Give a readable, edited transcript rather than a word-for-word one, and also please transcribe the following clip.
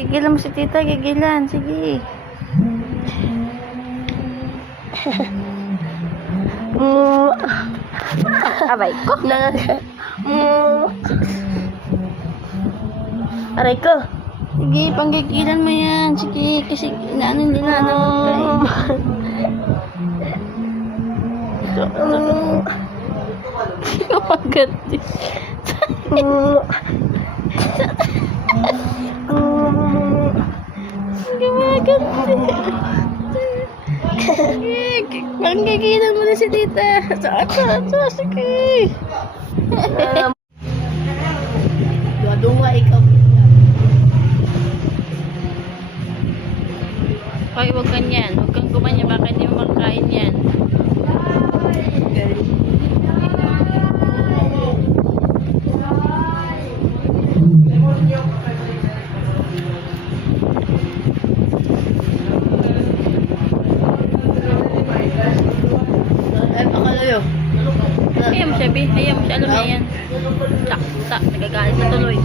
Gigilan mo si tita, gigilan. Sige. Abay ko. Aray ko. Sige, panggigilan mo yan. Sige, kasi inaano nila naman. Kapagat. Kapagat. Panggigilan mo na si tita. Sige. Dua-dua ikaw. Hoy, huwag ganyan. Huwag kang gumanya. Baka hindi mo makakain yan. Ay, pakalayo. Ayaw mo siya, Bi. Ayaw mo siya. Alam na yan. Tak. Nagagalit na tuloy.